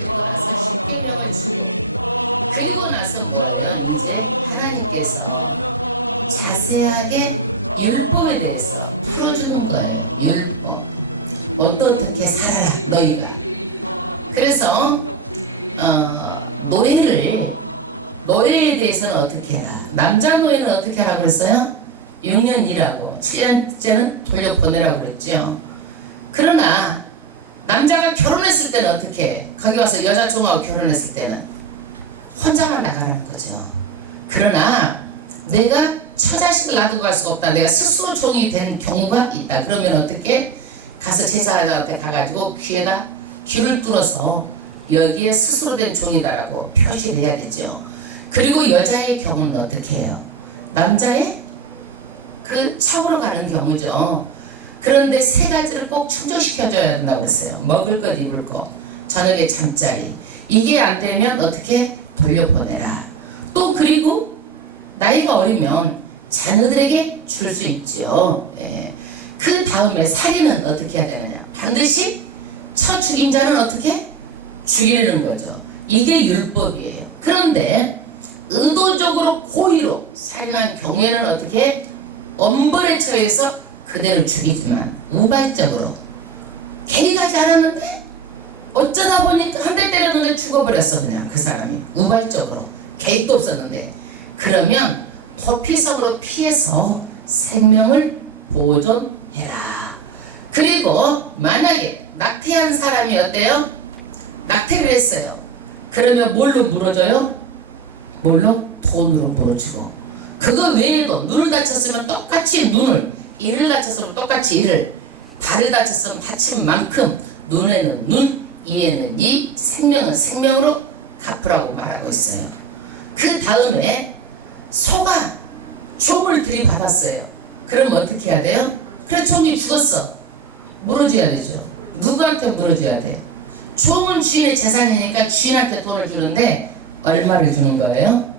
그리고 나서 십계명을 주고, 그리고 나서 뭐예요? 이제 하나님께서 자세하게 율법에 대해서 풀어주는 거예요. 율법. 어떻게 살아라 너희가. 그래서 노예에 대해서는 어떻게 해라. 남자 노예는 어떻게 하라고 그랬어요? 6년 일하고 7년째는 돌려보내라고 그랬죠. 그러나 남자가 결혼했을 때는 어떻게 해? 거기 와서 여자 종하고 결혼했을 때는 혼자만 나가라는 거죠. 그러나 내가 처자식을 놔두고 갈 수가 없다. 내가 스스로 종이 된 경우가 있다. 그러면 어떻게? 가서 제사장한테 가가지고 귀에다 귀를 뚫어서 여기에 스스로 된 종이다라고 표시를 해야 되죠. 그리고 여자의 경우는 어떻게 해요? 남자의 그 차고로 가는 경우죠. 그런데 세 가지를 꼭 충족시켜줘야 된다고 했어요. 먹을 것, 입을 것, 저녁에 잠자리. 이게 안 되면 어떻게? 돌려보내라. 또 그리고 나이가 어리면 자녀들에게 줄 수 있죠. 예. 그 다음에 살인은 어떻게 해야 되느냐? 반드시 첫 죽인 자는 어떻게? 죽이는 거죠. 이게 율법이에요. 그런데 의도적으로 고의로 살인한 경우에는 어떻게? 엄벌에 처해서 그대로 죽이지만 우발적으로 계획하지 않았는데 어쩌다 보니까 한 대 때렸는데 죽어버렸어. 그냥 그 사람이 우발적으로 계획도 없었는데, 그러면 도피성으로 피해서 생명을 보존해라. 그리고 만약에 낙태한 사람이 어때요? 낙태를 했어요. 그러면 뭘로 물어줘요? 뭘로? 돈으로 물어주고, 그거 외에도 눈을 다쳤으면 똑같이 눈을, 이를 다쳤으면 똑같이 이를, 발을 다쳤으면 다친 만큼 눈에는 눈, 이에는 이, 생명은 생명으로 갚으라고 말하고 있어요. 그 다음에 소가 종을 들이받았어요. 그럼 어떻게 해야 돼요? 그래, 종이 죽었어. 물어줘야 되죠. 누구한테 물어줘야 돼? 종은 주인의 재산이니까 주인한테 돈을 주는데 얼마를 주는 거예요?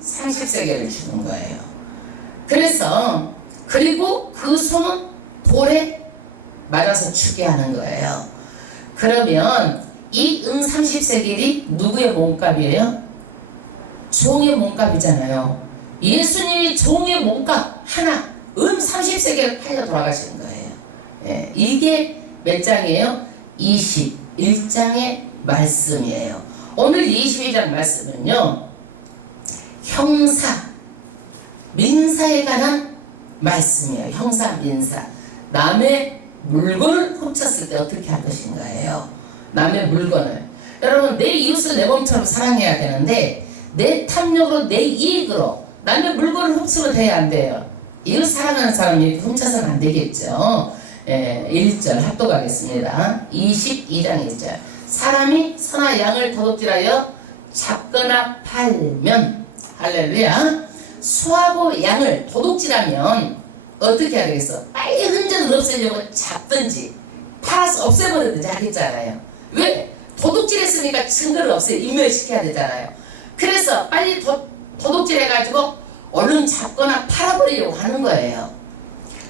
30세겔을 주는 거예요. 그래서 그리고 그 소는 돌에 맞아서 죽게 하는 거예요. 그러면 이 30세겔이 누구의 몸값이에요? 종의 몸값이잖아요. 예수님이 종의 몸값 하나 30세겔을 팔려 돌아가시는 거예요. 예, 이게 몇 장이에요? 21장의 말씀이에요. 오늘 22장 말씀은요, 형사, 민사에 관한 말씀이에요. 형사, 민사. 남의 물건을 훔쳤을 때 어떻게 할 것인가예요. 남의 물건을. 여러분, 내 이웃을 내 몸처럼 사랑해야 되는데 내 탐욕으로, 내 이익으로 남의 물건을 훔치면 돼야 안 돼요. 이웃 사랑하는 사람이 훔쳐서는 안 되겠죠. 예, 1절 합독하겠습니다. 22장 1절. 사람이 소나 양을 도둑질하여 잡거나 팔면, 할렐루야, 소하고 양을 도둑질하면 어떻게 해야 되겠어? 빨리 흔적을 없애려고 잡든지 팔아서 없애버리든지 하겠잖아요. 왜? 도둑질했으니까 증거를 인멸시켜야 되잖아요. 그래서 빨리 도둑질해가지고 얼른 잡거나 팔아버리려고 하는 거예요.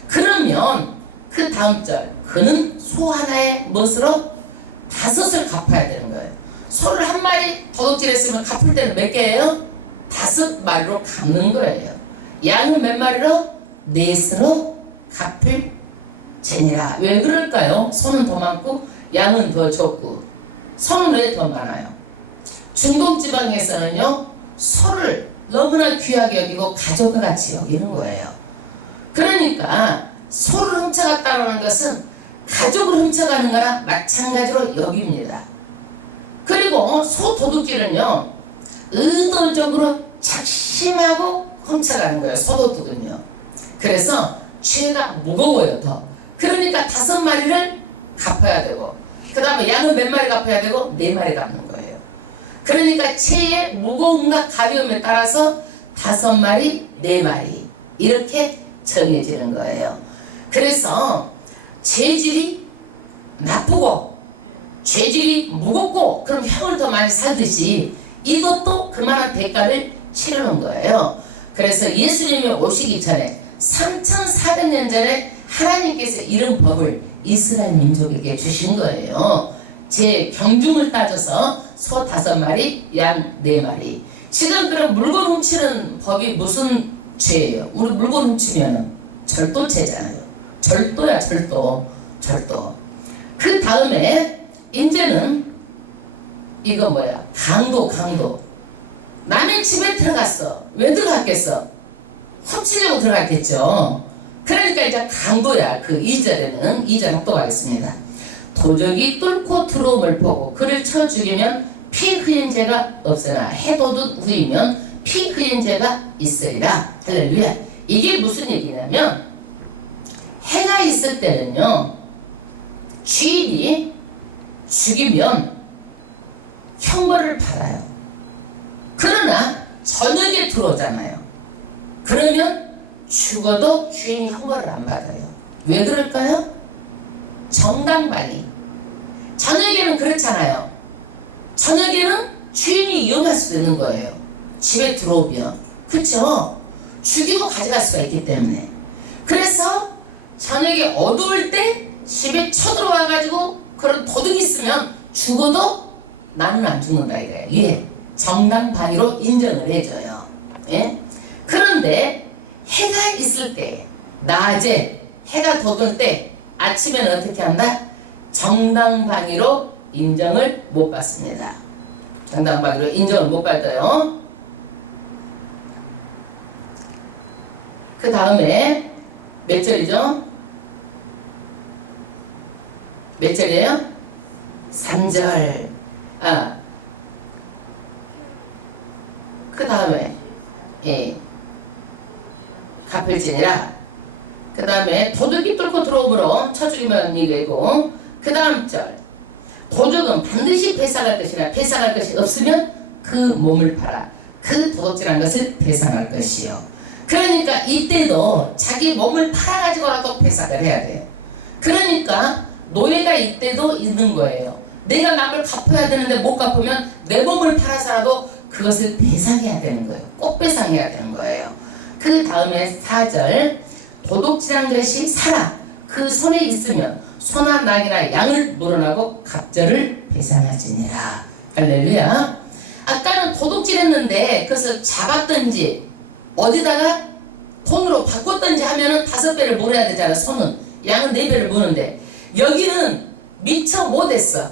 그러면 그 다음 절, 그는 소 하나의 멋으로 5을 갚아야 되는 거예요. 소를 한 마리 도둑질했으면 갚을 때는 몇 개예요? 5마리로 갚는 거예요. 양은 몇 마리로? 4으로 갚을 재니라. 왜 그럴까요? 소는 더 많고 양은 더 적고. 소는 왜 더 많아요? 중동 지방에서는요, 소를 너무나 귀하게 여기고 가족과 같이 여기는 거예요. 그러니까 소를 훔쳐갔다는 것은 가족을 훔쳐가는 거나 마찬가지로 여깁니다. 그리고 소 도둑질은요, 의도적으로 작심하고 훔쳐가는 거예요. 소도둑은요. 그래서 죄가 무거워요. 더. 그러니까 5마리를 갚아야 되고, 그 다음에 양은 몇 마리 갚아야 되고? 4마리 갚는 거예요. 그러니까 죄의 무거움과 가벼움에 따라서 5마리, 4마리 이렇게 정해지는 거예요. 그래서 죄질이 나쁘고 죄질이 무겁고 그럼 형을 더 많이 살듯이 이것도 그만한 대가를 치르는 거예요. 그래서 예수님이 오시기 전에 3400년 전에 하나님께서 이런 법을 이스라엘 민족에게 주신 거예요. 제 경중을 따져서 소 5마리, 양 4마리. 지금 그럼 물건 훔치는 법이 무슨 죄예요? 우리 물건 훔치면은 절도죄잖아요. 절도야, 절도. 그 다음에 이제는 이거 뭐야? 강도. 남의 집에 들어갔어. 왜 들어갔겠어? 훔치려고 들어갔겠죠. 그러니까 이제 강도야. 그 2절에는 2절 합독하겠습니다. 도적이 뚫고 들어옴을 보고 그를 쳐 죽이면 피 흘린 죄가 없으나 해도든 후이면 피 흘린 죄가 있으리라. 할렐루야. 이게 무슨 얘기냐면 해가 있을 때는요, 주인이 죽이면 형벌을 받아요. 그러나 저녁에 들어오잖아요. 그러면 죽어도 주인이 형벌을 안 받아요. 왜 그럴까요? 정당방위. 저녁에는 그렇잖아요. 저녁에는 주인이 위험할 수도 있는 거예요. 집에 들어오면. 그쵸? 죽이고 가져갈 수가 있기 때문에. 그래서 저녁에 어두울 때 집에 쳐들어와가지고 그런 도둑이 있으면 죽어도 나는 안 죽는다 이거예요. 예. 정당방위로 인정을 해줘요. 예? 그런데 해가 있을 때, 낮에 해가 돋을 때, 아침에는 어떻게 한다? 정당방위로 인정을 못 받습니다. 정당방위로 인정을 못 받아요. 그 다음에 몇 절이죠? 몇 절이에요? 3절. 그 다음에 가필진이라. 그 다음에 도둑이 뚫고 들어오므로 쳐 죽이면 이기고. 그 다음 절. 도둑은 반드시 배상할 것이나 배상할 것이 없으면 그 몸을 팔아 그 도둑질한 것을 배상할 것이요. 그러니까 이때도 자기 몸을 팔아가지고라도 배상을 해야 돼요. 그러니까 노예가 이때도 있는 거예요. 내가 남을 갚아야 되는데 못 갚으면 내 몸을 팔아서라도 그것을 배상해야 되는 거예요. 꼭 배상해야 되는 거예요. 그 다음에 4절. 도둑질한 것이 살아 그 손에 있으면 소나 낙이나 양을 물어나고 갑절을 배상하지니라. 할렐루야. 아까는 도둑질했는데 그것을 잡았든지 어디다가 돈으로 바꿨든지 하면은 5배를 물어야 되잖아. 손은 양은 4배를 무는데 여기는 미처 못했어.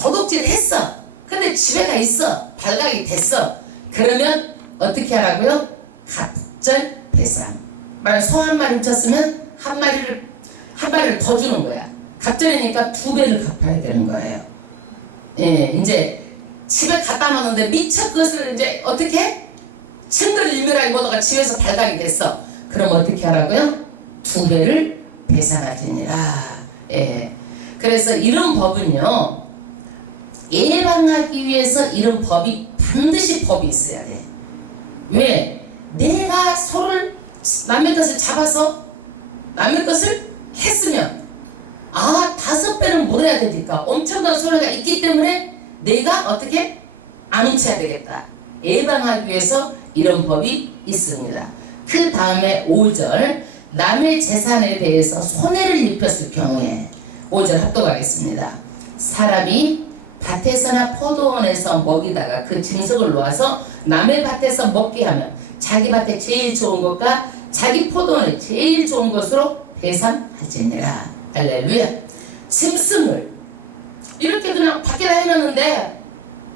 도둑질 했어. 근데 집에 가 있어. 발각이 됐어. 그러면 어떻게 하라고요? 갑절 배상. 만약 소 1마리 훔쳤으면 한 마리를 더 주는 거야. 갑절이니까 2배를 갚아야 되는 거예요. 예, 이제 집에 갖다 놨는데 미처 그것을 이제 어떻게? 증거를 일멸하기 못하가 집에서 발각이 됐어. 그럼 어떻게 하라고요? 2배를 배상하지니라. 예. 그래서 이런 법은요, 예방하기 위해서 이런 법이 반드시 법이 있어야 돼. 왜? 내가 소를 남의 것을 잡아서 남의 것을 했으면 5배는 물어야 되니까 엄청난 소리가 있기 때문에 내가 어떻게 안 훔쳐야 되겠다. 예방하기 위해서 이런 법이 있습니다. 그 다음에 5절. 남의 재산에 대해서 손해를 입혔을 경우에 5절 합독하겠습니다. 사람이 밭에서나 포도원에서 먹이다가 그 짐승을 놓아서 남의 밭에서 먹게 하면 자기 밭에 제일 좋은 것과 자기 포도원에 제일 좋은 것으로 배상하지니라. 할렐루야. 짐승을 이렇게 그냥 밖에다 해놨는데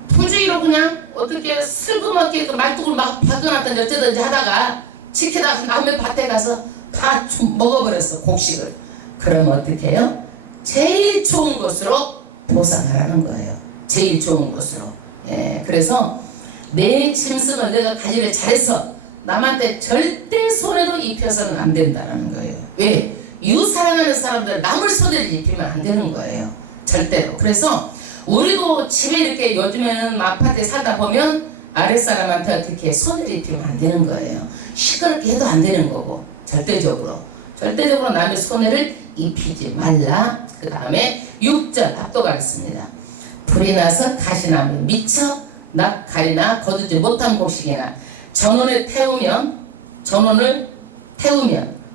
부주의로 그냥 어떻게 슬그맣게 그 말뚝을 막 박아놨든지 어쩌든지 하다가 지키다가 남의 밭에 가서 다 먹어버렸어. 곡식을. 그럼 어떻게 해요? 제일 좋은 것으로 보상하라는 거예요. 제일 좋은 것으로. 예, 그래서 내 짐승을 내가 관리를 잘해서 남한테 절대 손해도 입혀서는 안 된다는 거예요. 왜? 이웃 사랑하는 사람들 남을 손해를 입히면 안 되는 거예요. 절대로. 그래서 우리도 집에 이렇게 요즘에는 아파트에 살다 보면 아랫사람한테 어떻게 손해를 입히면 안 되는 거예요. 시끄럽게 해도 안 되는 거고. 절대적으로 남의 손해를 입히지 말라. 그 다음에 6절 합독하겠습니다. 불이 나서 가시나무 미쳐 낙가리나 거두지 못한 곡식이나 전원을 태우면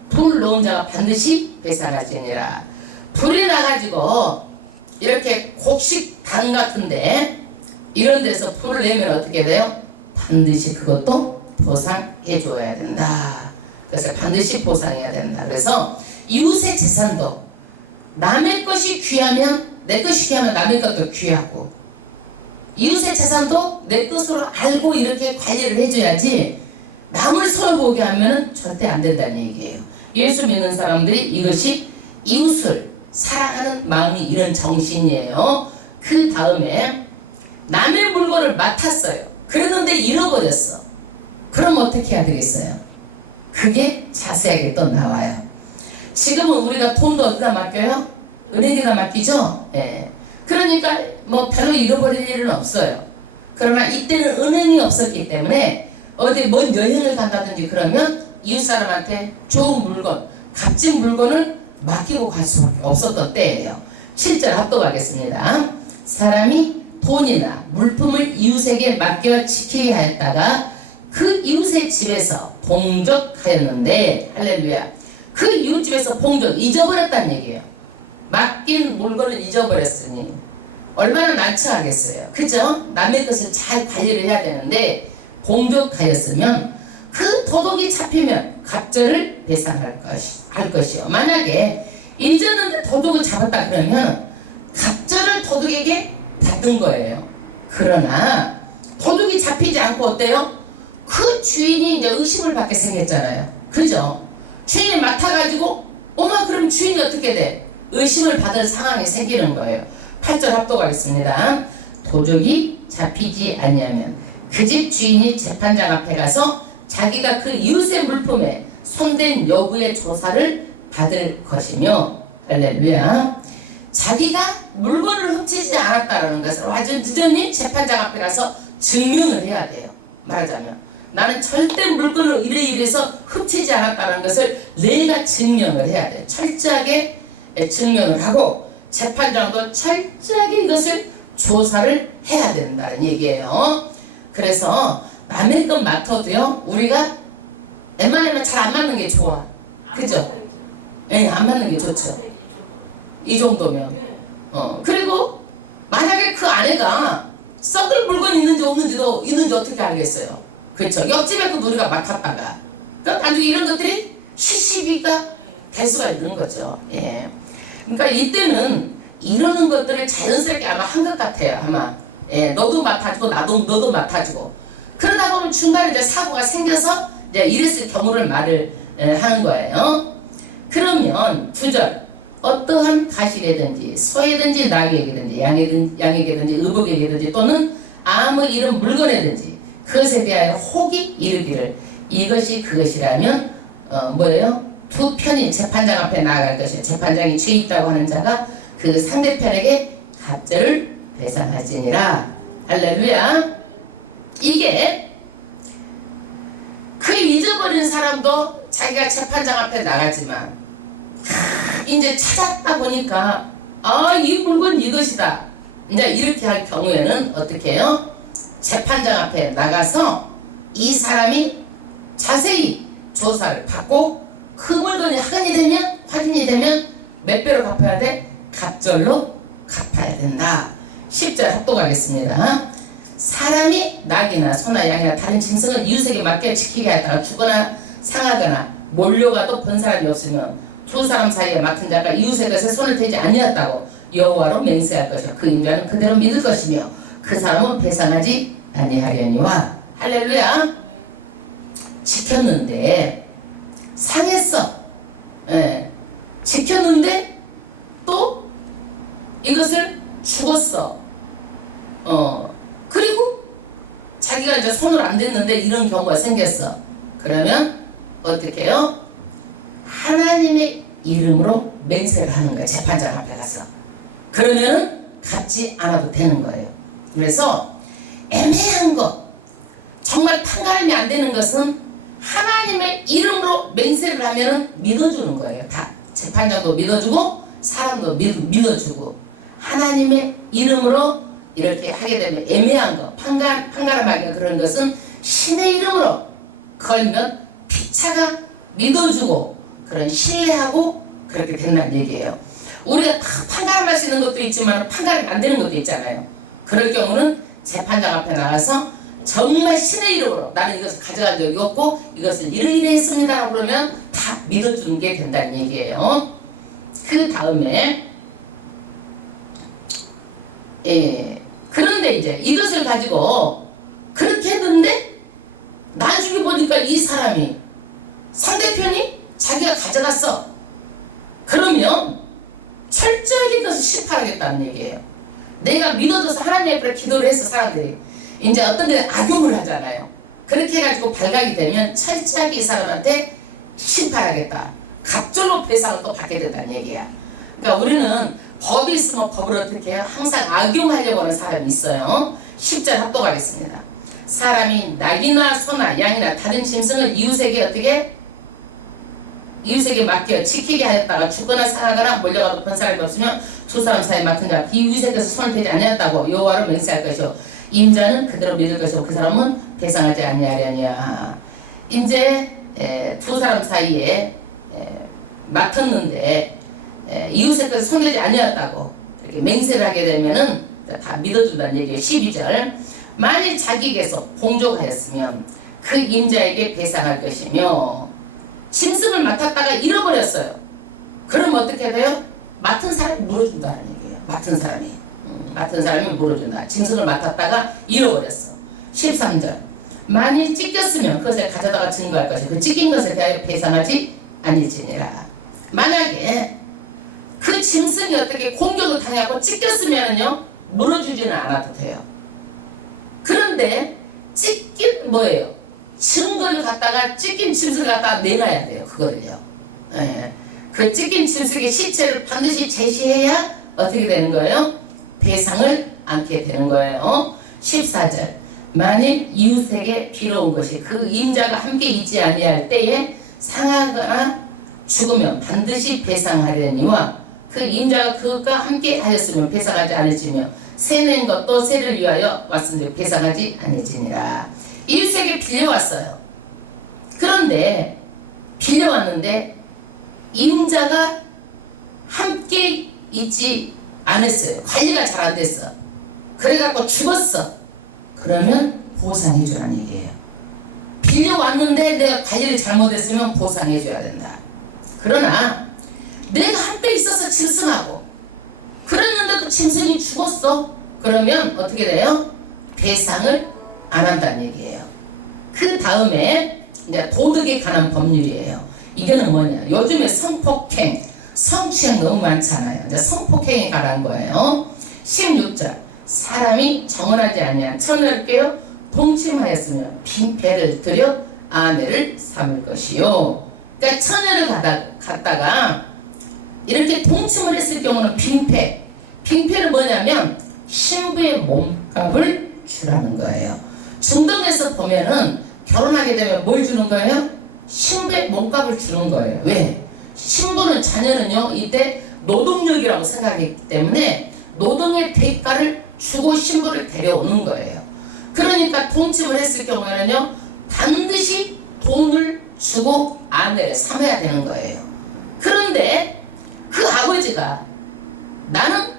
불 넣은 자가 반드시 배상하지니라. 불이 나가지고 이렇게 곡식당 같은데 이런 데서 불을 내면 어떻게 돼요? 반드시 그것도 보상해 줘야 된다. 그래서 반드시 보상해야 된다. 그래서 이웃의 재산도 남의 것이 귀하면 내 것이 귀하면 남의 것도 귀하고 이웃의 재산도 내 것으로 알고 이렇게 관리를 해줘야지 남을 손해보게 하면 절대 안 된다는 얘기예요. 예수 믿는 사람들이 이것이 이웃을 사랑하는 마음이 이런 정신이에요. 그 다음에 남의 물건을 맡았어요. 그랬는데 잃어버렸어. 그럼 어떻게 해야 되겠어요? 그게 자세하게 또 나와요. 지금은 우리가 돈도 어디다 맡겨요? 은행에다 맡기죠? 예. 그러니까 뭐 별로 잃어버릴 일은 없어요. 그러나 이때는 은행이 없었기 때문에 어디 먼 여행을 간다든지 그러면 이웃 사람한테 좋은 물건, 값진 물건을 맡기고 갈 수밖에 없었던 때예요. 7절 합독하겠습니다. 사람이 돈이나 물품을 이웃에게 맡겨 지키게 하였다가 그 이웃의 집에서 봉적하였는데 할렐루야. 그 이웃 집에서 봉적 잊어버렸다는 얘기예요. 맡긴 물건을 잊어버렸으니 얼마나 난처하겠어요. 그죠? 남의 것을 잘 관리를 해야 되는데 봉적하였으면 그 도둑이 잡히면 갑절을 배상할 것이요. 만약에 잊었는데 도둑을 잡았다 그러면 갑절을 도둑에게 받은 거예요. 그러나 도둑이 잡히지 않고 어때요? 그 주인이 이제 의심을 받게 생겼잖아요. 그죠? 주인이 맡아가지고 어머 그럼 주인이 어떻게 돼? 의심을 받을 상황이 생기는 거예요. 8절 합독하겠습니다. 도둑이 잡히지 않냐면 그 집 주인이 재판장 앞에 가서 자기가 그 이웃의 물품에 손댄 여부의 조사를 받을 것이며 할렐루야. 자기가 물건을 훔치지 않았다는 것을 완전히 재판장 앞에 가서 증명을 해야 돼요. 말하자면 나는 절대 물건을 이래서 훔치지 않았다는 것을 내가 증명을 해야 돼요. 철저하게 증명을 하고 재판장도 철저하게 이것을 조사를 해야 된다는 얘기예요. 그래서 남의 것 맡아도요 우리가 웬만하면 잘 안 맞는 게 좋아. 그죠? 예, 안 맞는 게 좋죠. 이 정도면. 그리고 만약에 그 아내가 썩을 물건이 있는지 어떻게 알겠어요? 그렇죠. 옆집에 그 우리가 맡았다가 나중에 이런 것들이 시시비가 될 수가 있는 거죠. 예. 그러니까 이때는 이러는 것들을 자연스럽게 아마 한 것 같아요. 아마 예, 너도 맡아주고 너도 맡아주고 그러다 보면 중간에 이제 사고가 생겨서 이제 이랬을 경우를 말을 하는 거예요. 그러면 9절 어떠한 가시라든지 소에든지 나귀에게든지 양에게든지 의복에게든지 또는 아무 이런 물건에든지 그것에 대하여 혹이 이르기를 이것이 그것이라면 뭐예요? 두 편이 재판장 앞에 나아갈 것이요 재판장이 죄 있다고 하는 자가 그 상대편에게 갑절을 배상하지니라. 할렐루야. 이게 그 잊어버린 사람도 자기가 재판장 앞에 나가지만 이제 찾았다 보니까 이 물건 이것이다. 이제 이렇게 할 경우에는 어떻게 해요? 재판장 앞에 나가서 이 사람이 자세히 조사를 받고 그 물건이 확인이 되면 몇 배로 갚아야 돼? 갑절로 갚아야 된다. 10절 합독하겠습니다. 사람이 낙이나 소나 양이나 다른 짐승을 이웃에게 맡겨 지키게 하다가 죽거나 상하거나 몰려가도 본 사람이 없으면 두 사람 사이에 맡은 자가 이웃의 것에 손을 대지 아니었다고 여호와로 맹세할 것이요 그 인자는 그대로 믿을 것이며 그 사람은 배상하지 아니하려니와. 할렐루야. 지켰는데 상했어. 예. 지켰는데 또 이것을 죽었어. 그리고 자기가 이제 손을 안 댔는데 이런 경우가 생겼어. 그러면 어떻게 해요? 하나님의 이름으로 맹세를 하는 거예요. 재판장 앞에 가서. 그러면 갚지 않아도 되는 거예요. 그래서 애매한 것, 정말 판가름이 안 되는 것은 하나님의 이름으로 맹세를 하면 믿어주는 거예요. 다 재판장도 믿어주고 사람도 믿어주고 하나님의 이름으로 이렇게 하게 되면 애매한 거, 판가름하게 그런 것은 신의 이름으로 걸면 피차가 믿어주고 그런 신뢰하고 그렇게 된다는 얘기예요. 우리가 다 판가름할 수 있는 것도 있지만 판가름 안 되는 것도 있잖아요. 그럴 경우는 재판장 앞에 나가서 정말 신의 이름으로 나는 이것을 가져간 적이 없고 이것을 이러이러 했습니다 그러면 다 믿어주는 게 된다는 얘기예요. 그 다음에 그런데 이제 이것을 가지고 그렇게 했는데 나중에 보니까 이 사람이 상대편이 자기가 가져갔어. 그러면 철저하게 그것을 심판하겠다는 얘기예요. 내가 믿어줘서 하나님 앞에 기도를 해서 사람들이 이제 어떤 데는 악용을 하잖아요. 그렇게 해가지고 발각이 되면 철저하게 이 사람한테 심판하겠다. 갑절로 배상을 또 받게 된다는 얘기야. 그러니까 우리는 법이 있으면 법을 어떻게 해요? 항상 악용하려고 하는 사람이 있어요. 10절 합독하겠습니다. 사람이 낙이나 소나 양이나 다른 짐승을 이웃에게 맡겨 지키게 하였다가 죽거나 상하거나 몰려가도 본 사람이 없으면 두 사람 사이에 맡은 자 이웃에게서 손을 대지 아니하였다고 여호와로 맹세할 것이요 임자는 그대로 믿을 것이고 그 사람은 배상하지 아니하려니와. 이제 두 사람 사이에 맡았는데 이웃에게서 손대지 아니하였다고 이렇게 맹세를 하게 되면은 다 믿어준다는 얘기예요. 12절 만일 자기에게서 공족하였으면 그 임자에게 배상할 것이며 짐승을 맡았다가 잃어버렸어요. 그럼 어떻게 돼요? 맡은 사람이 물어준다는 얘기예요. 맡은 사람이 물어준다. 짐승을 맡았다가 잃어버렸어. 13절 만일 찢겼으면 그것을 가져다가 증거할 것이 그 찢긴 것에 대하여 배상하지 아니지니라. 만약에 그 짐승이 어떻게 공격을 당하고 찢겼으면요 물어주지는 않아도 돼요. 그런데 찢긴 뭐예요? 증거를 갖다가 찢긴 짐승을 갖다가 내놔야 돼요. 그거를요. 그 찢긴 짐승의 시체를 반드시 제시해야 어떻게 되는 거예요? 배상을 안게 되는 거예요. 14절 만일 이웃에게 빌어온 것이 그 임자가 함께 있지 아니할 때에 상하거나 죽으면 반드시 배상하려니와 그 임자가 그것과 함께 하였으면 배상하지 않을지며 세낸 것도 세를 위하여 왔은데 배상하지 않을지니라. 이웃에게 빌려왔어요. 그런데 빌려왔는데 임자가 함께 있지 않았어요. 관리가 잘 안 됐어. 그래갖고 죽었어. 그러면 보상해 주라는 얘기예요. 빌려왔는데 내가 관리를 잘못했으면 보상해 줘야 된다. 그러나 내가 한때 있어서 짐승하고 그랬는데도 짐승이 죽었어. 그러면 어떻게 돼요? 배상을 안 한다는 얘기예요. 그 다음에 이제 도덕에 관한 법률이에요. 이거는 뭐냐? 요즘에 성폭행, 성추행 너무 많잖아요. 이제 성폭행에 관한 거예요. 16절 사람이 정언하지 아니한 처녀를께요 동침하였으며 빈패를 들여 아내를 삼을 것이요. 그러니까 처녀를 갖다가 이렇게 동침을 했을 경우는 빈패는 뭐냐면 신부의 몸값을 주라는 거예요. 중동에서 보면은 결혼하게 되면 뭘 주는 거예요? 신부의 몸값을 주는 거예요. 왜? 신부는 자녀는요 이때 노동력이라고 생각하기 때문에 노동의 대가를 주고 신부를 데려오는 거예요. 그러니까 동침을 했을 경우에는요 반드시 돈을 주고 아내를 삼아야 되는 거예요. 그런데 그 아버지가 나는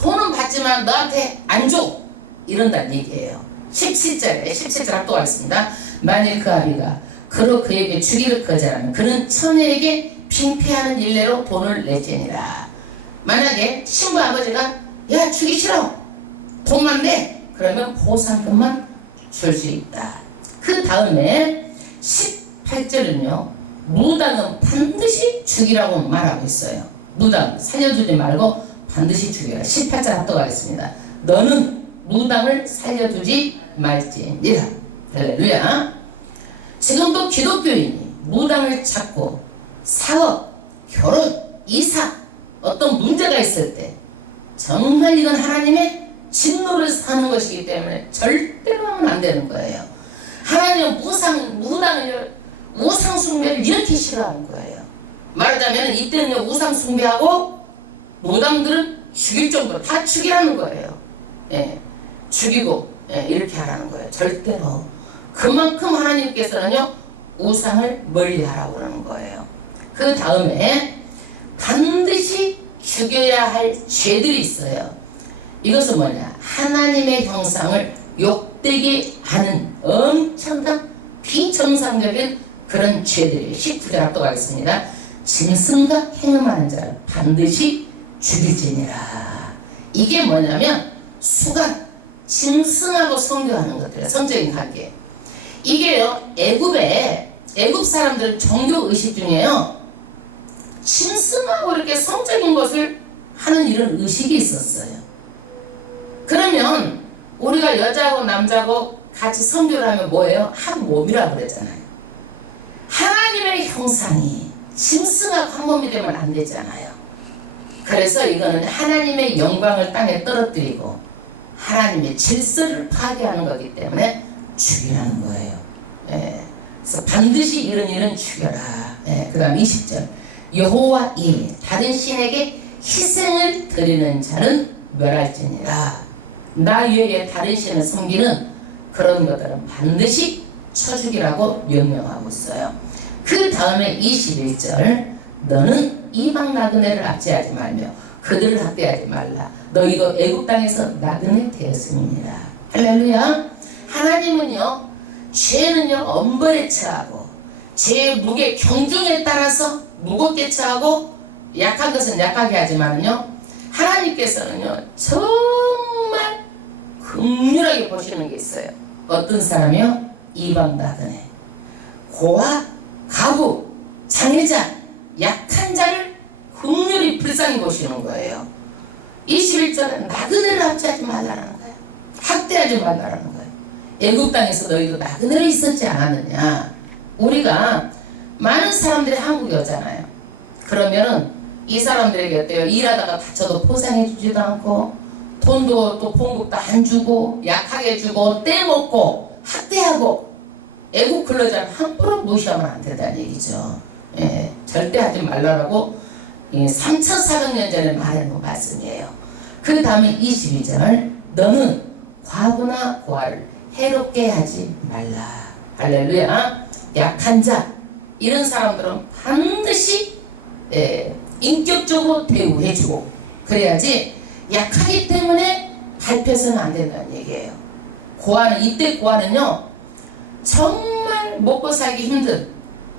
돈은 받지만 너한테 안 줘 이런다는 얘기예요. 17절 합독하겠습니다. 만일 그 아비가 그로 그에게 주기를 거절하면 그는 처녀에게 빈패하는 일례로 돈을 내지니라. 만약에 신부 아버지가 야 주기 싫어 돈만 내 그러면 보상금만 줄 수 있다. 그 다음에 18절은요 무당은 반드시 죽이라고 말하고 있어요. 무당 살려주지 말고 반드시 죽여라. 18절 합독하겠습니다. 너는 무당을 살려주지 말지니라. 할렐루야. 지금도 기독교인이 무당을 찾고 사업, 결혼, 이사 어떤 문제가 있을 때 정말 이건 하나님의 진노를 사는 것이기 때문에 절대로 하면 안 되는 거예요. 하나님은 우상 숭배를 이렇게 싫어하는 거예요. 말하자면 이때는 우상 숭배하고 무당들은 죽일 정도로 다 죽이라는 거예요. 죽이고 이렇게 하라는 거예요. 절대로. 그만큼 하나님께서는요 우상을 멀리하라고 그러는 거예요. 그 다음에 반드시 죽여야 할 죄들이 있어요. 이것은 뭐냐? 하나님의 형상을 욕되게 하는 엄청난 비정상적인 그런 죄들이 19절 합독하겠습니다. 짐승과 행음하는 자를 반드시 죽일지니라. 이게 뭐냐면 수간, 짐승하고 성교하는 것들이에요. 성적인 관계. 이게요, 애굽 사람들 종교 의식 중에요, 짐승하고 이렇게 성적인 것을 하는 이런 의식이 있었어요. 그러면 우리가 여자하고 남자하고 같이 성교를 하면 뭐예요? 한 몸이라고 그랬잖아요. 하나님의 형상이 짐승하고 한 몸이 되면 안 되잖아요. 그래서 이거는 하나님의 영광을 땅에 떨어뜨리고 하나님의 질서를 파괴하는 거기 때문에 죽이라는 거예요. 예. 그래서 반드시 이런 일은 죽여라. 예. 그 다음 20절. 여호와 이 다른 신에게 희생을 드리는 자는 멸할지니라. 나 외에 다른 신을 섬기는 그런 것들은 반드시 쳐 죽이라고 명령하고 있어요. 그 다음에 21절. 너는 이방 나그네를 압제하지 말며 그들을 학대하지 말라. 너희도 애굽 땅에서 나그네 되었음이니라. 할렐루야. 하나님은요, 죄는요 엄벌에 처하고 죄의 무게 경중에 따라서 무겁게 처하고 약한 것은 약하게 하지만요, 하나님께서는요 정말 긍휼하게 보시는 게 있어요. 어떤 사람이요? 이방 나그네, 고아, 가부, 장애자, 약한 자를 긍휼히 불쌍히 보시는 거예요. 21절은 나그네를 합치하지 말라는 거예요. 학대하지 말라는 거예요. 애굽 땅에서 너희도 나그네로 있었지 않았느냐. 우리가 많은 사람들이 한국에 오잖아요. 그러면은 이 사람들에게 어때요? 일하다가 다쳐도 포상해 주지도 않고 돈도 또 봉급도 안 주고 약하게 주고 떼먹고 학대하고, 애국 근로자는 함부로 무시하면 안 된다는 얘기죠. 예, 절대 하지 말라라고 3,400년 전에 말해놓은 말씀이에요. 그 다음에 22절. 너는 과부나 고아를 해롭게 하지 말라. 할렐루야. 약한 자, 이런 사람들은 반드시 인격적으로 대우해주고 그래야지, 약하기 때문에 밟혀서는 안 된다는 얘기예요. 고아는, 이때 고아는요 정말 먹고 살기 힘든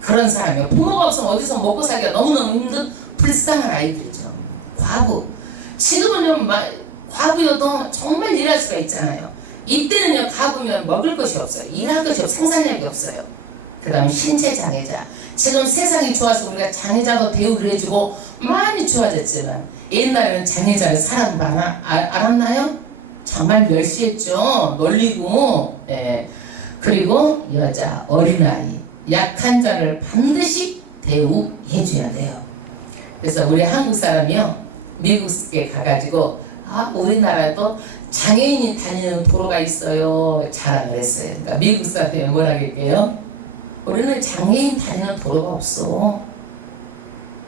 그런 사람이에요. 부모가 없으면 어디서 먹고 살기가 너무너무 힘든 불쌍한 아이들이죠. 과부. 지금은요 과부여도 정말 일할 수가 있잖아요. 이때는요 과부면 먹을 것이 없어요. 일할 것이 없어요. 생산력이 없어요. 그 다음 신체 장애자. 지금 세상이 좋아서 우리가 장애자도 대우를 해주고 많이 좋아졌지만 옛날에는 장애자를 사람 알았나요? 정말 멸시했죠. 놀리고. 예. 그리고 여자, 어린아이, 약한 자를 반드시 대우해줘야 돼요. 그래서 우리 한국 사람이요 미국에 가가지고 우리나라에도 장애인이 다니는 도로가 있어요 자랑을 했어요. 그러니까 미국 사람들이 뭐라 그럴게요? 우리는 장애인 다니는 도로가 없어.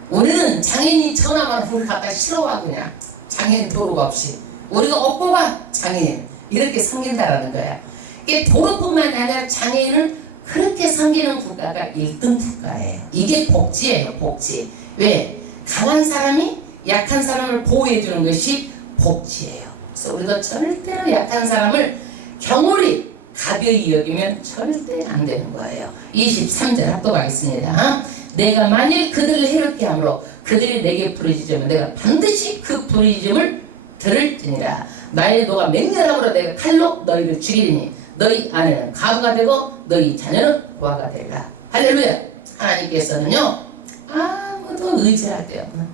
우리는 장애인이 전화만 우리 갖다 실어와. 그냥 장애인 도로가 없이 우리가 업고 가 장애인 이렇게 섬긴다라는 거야. 이게 도로뿐만이 아니라 장애인을 그렇게 섬기는 국가가 1등 국가예요. 이게 복지예요. 복지. 왜? 강한 사람이 약한 사람을 보호해주는 것이 복지예요. 그래서 우리가 절대로 약한 사람을 경홀히 가벼이 여기면 절대 안 되는 거예요. 23절 합독하겠습니다. 내가 만일 그들을 해롭게 함으로 그들이 내게 부르짖으면 내가 반드시 그 부르짖음을 들을지니라. 나의 노가 맹렬함으로 내가 칼로 너희를 죽이리니 너희 아내는 가부가 되고 너희 자녀는 고아가 되리라. 할렐루야. 하나님께서는요 아무도 의지할 데 없는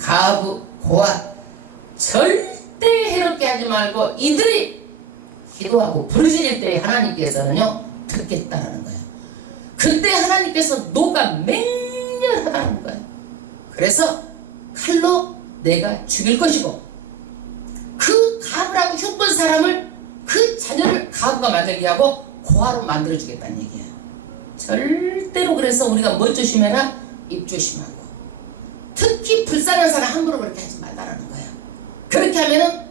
가부, 고아 절대 해롭게 하지 말고 이들이 기도하고 부르짖을 때 하나님께서는요 듣겠다는 거예요. 그때 하나님께서 노가 맹렬하다는 거예요. 그래서 칼로 내가 죽일 것이고 그 가부라고 흉본 사람을, 그 자녀를 가부가 만들게 하고 고아로 만들어 주겠다는 얘기예요. 절대로. 그래서 우리가 뭐 조심해라? 입 조심하고, 특히 불쌍한 사람 함부로 그렇게 하지 말라는 거예요. 그렇게 하면은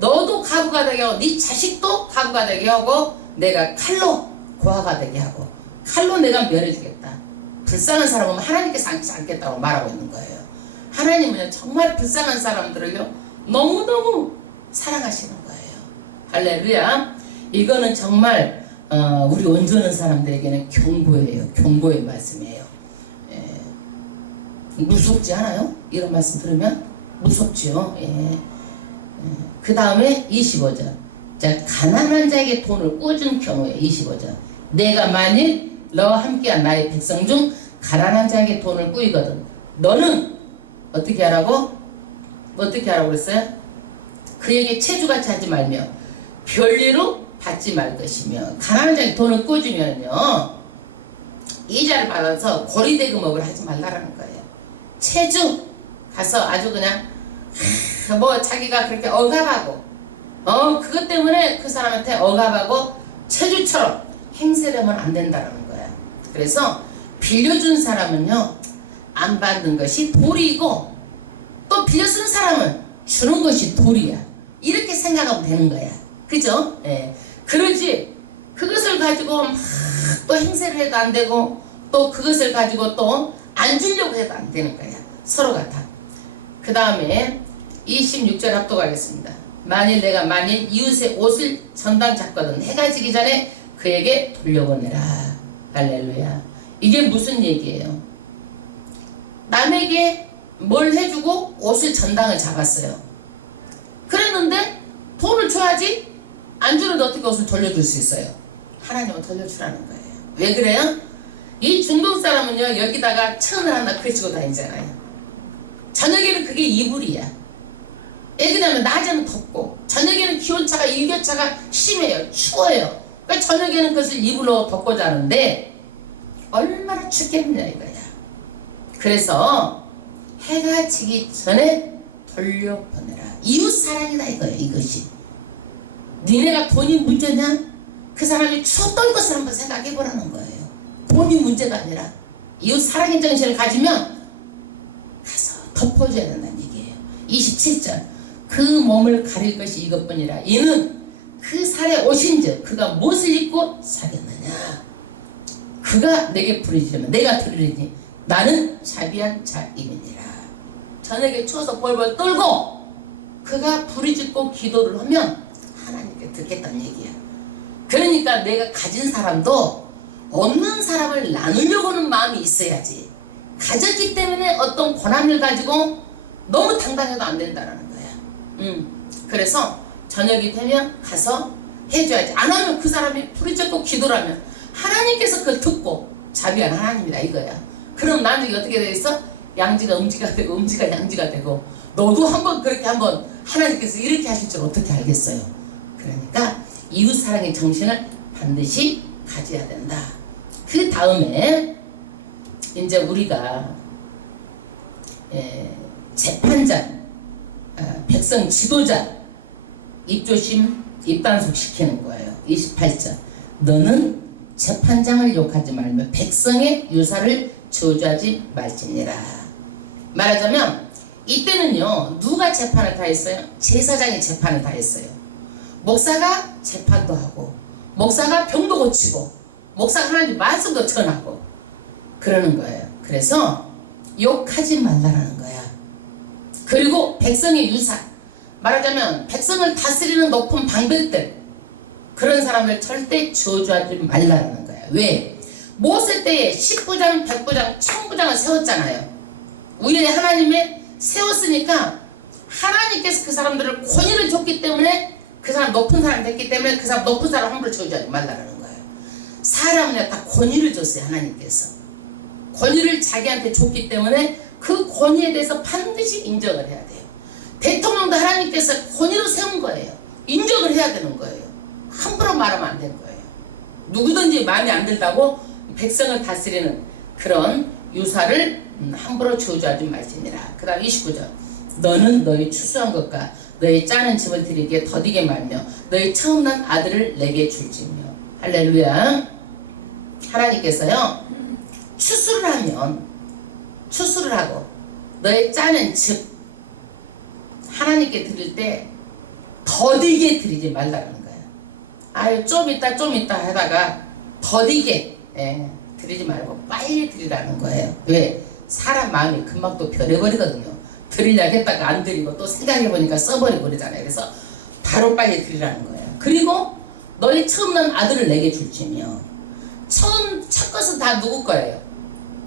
너도 가부가 되게 하고 네 자식도 가부가 되게 하고 내가 칼로 고아가 되게 하고 칼로 내가 멸해주겠다. 불쌍한 사람은 하나님께서 앉지 않겠다고 말하고 있는 거예요. 하나님은요 정말 불쌍한 사람들을요 너무너무 사랑하시는 거예요. 할렐루야. 이거는 정말 우리 온전한 사람들에게는 경고예요. 경고의 말씀이에요. 예. 무섭지 않아요? 이런 말씀 들으면 무섭죠. 예. 그 다음에 25절. 자, 가난한 자에게 돈을 꿔준 경우에 25절. 내가 만일 너와 함께한 나의 백성 중 가난한 자에게 돈을 꾸이거든 너는 어떻게 하라고? 어떻게 하라고 그랬어요? 그에게 체주같이 하지 말며 별리로 받지 말 것이며 가난한 자에게 돈을 꿔주면요 이자를 받아서 고리대금업을 하지 말라라는 거예요. 체주 가서 아주 그냥 뭐 자기가 그렇게 억압하고 그것 때문에 그 사람한테 억압하고 체주처럼 행세를 하면 안 된다는 거야. 그래서 빌려준 사람은요 안 받는 것이 도리이고 또 빌려 쓰는 사람은 주는 것이 도리야. 이렇게 생각하면 되는 거야. 그죠? 예. 그러지 그것을 가지고 막 또 행세를 해도 안 되고 또 그것을 가지고 또 안 주려고 해도 안 되는 거야. 서로 같아. 그 다음에 26절 합독하겠습니다. 만일 이웃의 옷을 전당 잡거든 해가 지기 전에 그에게 돌려보내라. 할렐루야. 이게 무슨 얘기예요? 남에게 뭘 해주고 옷을 전당을 잡았어요. 그랬는데 돈을 줘야지. 안 주는데 어떻게 옷을 돌려줄 수 있어요? 하나님은 돌려주라는 거예요. 왜 그래요? 이 중동 사람은요 여기다가 천을 하나 그치고 다니잖아요. 저녁에는 그게 이불이야. 왜냐면 낮에는 덥고 저녁에는 기온차가 일교차가 심해요. 추워요. 그러니까 저녁에는 그것을 이불로 덮고 자는데 얼마나 춥겠느냐 이거야. 그래서 해가 지기 전에 돌려보내라. 이웃사랑이다 이거예요. 이것이 니네가 돈이 문제냐? 그 사람이 추웠던 것을 한번 생각해보라는 거예요. 돈이 문제가 아니라 이웃사랑의 정신을 가지면 가서 덮어줘야 된다는 얘기예요. 27절 그 몸을 가릴 것이 이것뿐이라 이는 그 살에 오신즉 그가 무엇을 입고 사겠느냐. 그가 내게 부르짖으면 내가 들으리니 나는 자비한 자임이니라. 저녁에 추워서 벌벌 떨고 그가 부르짖고 기도를 하면 하나님께 듣겠다는 얘기야. 그러니까 내가 가진 사람도 없는 사람을 나누려고 하는 마음이 있어야지. 가졌기 때문에 어떤 고난을 가지고 너무 당당해도 안 된다는 거야. 그래서 저녁이 되면 가서 해줘야지. 안 하면 그 사람이 부르짖고 기도를 하면 하나님께서 그걸 듣고 자비한 하나님이다 이거야. 그럼 나중에 어떻게 되겠어? 양지가 음지가 되고 음지가 양지가 되고 너도 한번 그렇게 한번 하나님께서 이렇게 하실 줄 어떻게 알겠어요? 그러니까 이웃사랑의 정신을 반드시 가져야 된다. 그 다음에 이제 우리가 재판장, 백성 지도자 입조심, 입단속 시키는 거예요. 28절 너는 재판장을 욕하지 말며 백성의 유사를 저주하지 말지니라. 말하자면 이때는요 누가 재판을 다 했어요? 제사장이 재판을 다 했어요. 목사가 재판도 하고 목사가 병도 고치고 목사가 하나님 말씀도 전하고 그러는 거예요. 그래서 욕하지 말라는 거야. 그리고 백성의 유사, 말하자면 백성을 다스리는 높은 방백들, 그런 사람을 절대 저주하지 말라는 거야. 왜? 모세 때에 10부장, 100부장, 1000부장을 세웠잖아요. 우리의 하나님의 세웠으니까 하나님께서 그 사람들을 권위를 줬기 때문에 그 사람 높은 사람 됐기 때문에 그 사람 높은 사람 함부로 저주하지 말라는 거예요. 사람은 다 권위를 줬어요. 하나님께서 권위를 자기한테 줬기 때문에 그 권위에 대해서 반드시 인정을 해야 돼요. 대통령도 하나님께서 권위로 세운 거예요. 인정을 해야 되는 거예요. 함부로 말하면 안 되는 거예요. 누구든지 마음에 안 들다고 백성을 다스리는 그런 유사를 함부로 저주하지 말지니라. 그 다음 29절 너는 너희 추수한 것과 너희 짜는 집을 드리기에 더디게 말며 너희 처음 난 아들을 내게 줄지며. 할렐루야. 하나님께서요 추수를 하면 추수를 하고 너희 짜는 집 하나님께 드릴 때 더디게 드리지 말라는 거야. 아유 좀 있다 하다가 더디게 드리지 말고 빨리 드리라는 거예요. 왜? 사람 마음이 금방 또 변해버리거든요. 드리려고 했다가 안 드리고 또 생각해보니까 써버리고 그러잖아요. 그래서 바로 빨리 드리라는 거예요. 그리고 너희 처음 난 아들을 내게 줄지며. 첫 것은 다 누구 거예요?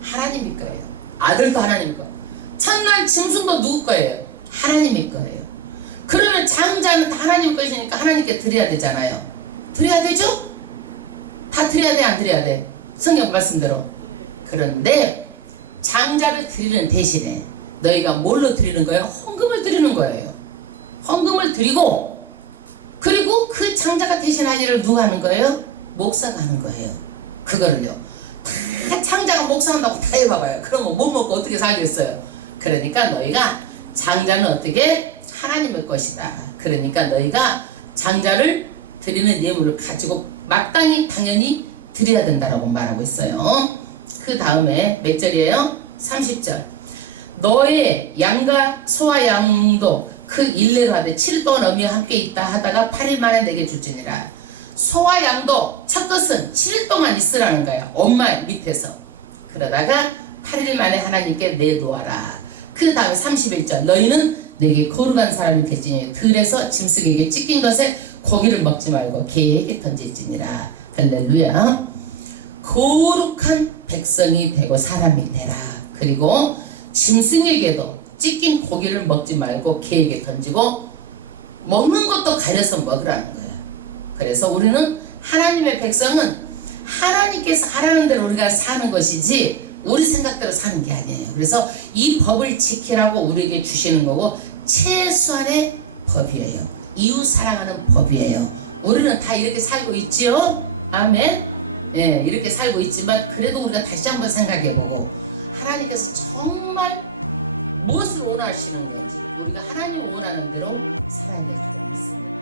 하나님이 거예요. 아들도 하나님 거예요. 첫날 짐승도 누구 거예요? 하나님이 거예요. 그러면 장자는 다 하나님 것이니까 하나님께 드려야 되잖아요. 드려야 되죠? 다 드려야 돼, 안 드려야 돼? 성경 말씀대로. 그런데 장자를 드리는 대신에 너희가 뭘로 드리는 거예요? 헌금을 드리는 거예요. 헌금을 드리고, 그리고 그 장자가 대신할 일을 누가 하는 거예요? 목사가 하는 거예요. 그거를요. 다 장자가 목사한다고 다 해봐봐요. 그런 거 못 먹고 어떻게 살겠어요? 그러니까 너희가 장자는 어떻게? 하나님의 것이다. 그러니까 너희가 장자를 드리는 예물을 가지고 마땅히 당연히 드려야 된다라고 말하고 있어요. 그 다음에 몇 절이에요? 30절. 너의 양과 소와 양도 그 일례로 하되 7일 동안 어미와 함께 있다 하다가 8일 만에 내게 줄지니라. 소와 양도 첫 것은 7일 동안 있으라는 거야. 엄마 밑에서. 그러다가 8일 만에 하나님께 내놓아라. 그 다음에 31절. 너희는 내게 거룩한 사람이 되지니 들에서 짐승에게 찢긴 것에 고기를 먹지 말고 개에게 던질지니라. 할렐루야. 거룩한 백성이 되고 사람이 되라. 그리고 짐승에게도 찢긴 고기를 먹지 말고 개에게 던지고 먹는 것도 가려서 먹으라는 거야. 그래서 우리는 하나님의 백성은 하나님께서 하라는 대로 우리가 사는 것이지 우리 생각대로 사는 게 아니에요. 그래서 이 법을 지키라고 우리에게 주시는 거고 최소한의 법이에요. 이웃 사랑하는 법이에요. 우리는 다 이렇게 살고 있지요. 아멘. 예, 이렇게 살고 있지만 그래도 우리가 다시 한번 생각해보고 하나님께서 정말 무엇을 원하시는 건지 우리가 하나님 원하는 대로 살아야 될 줄 믿습니다.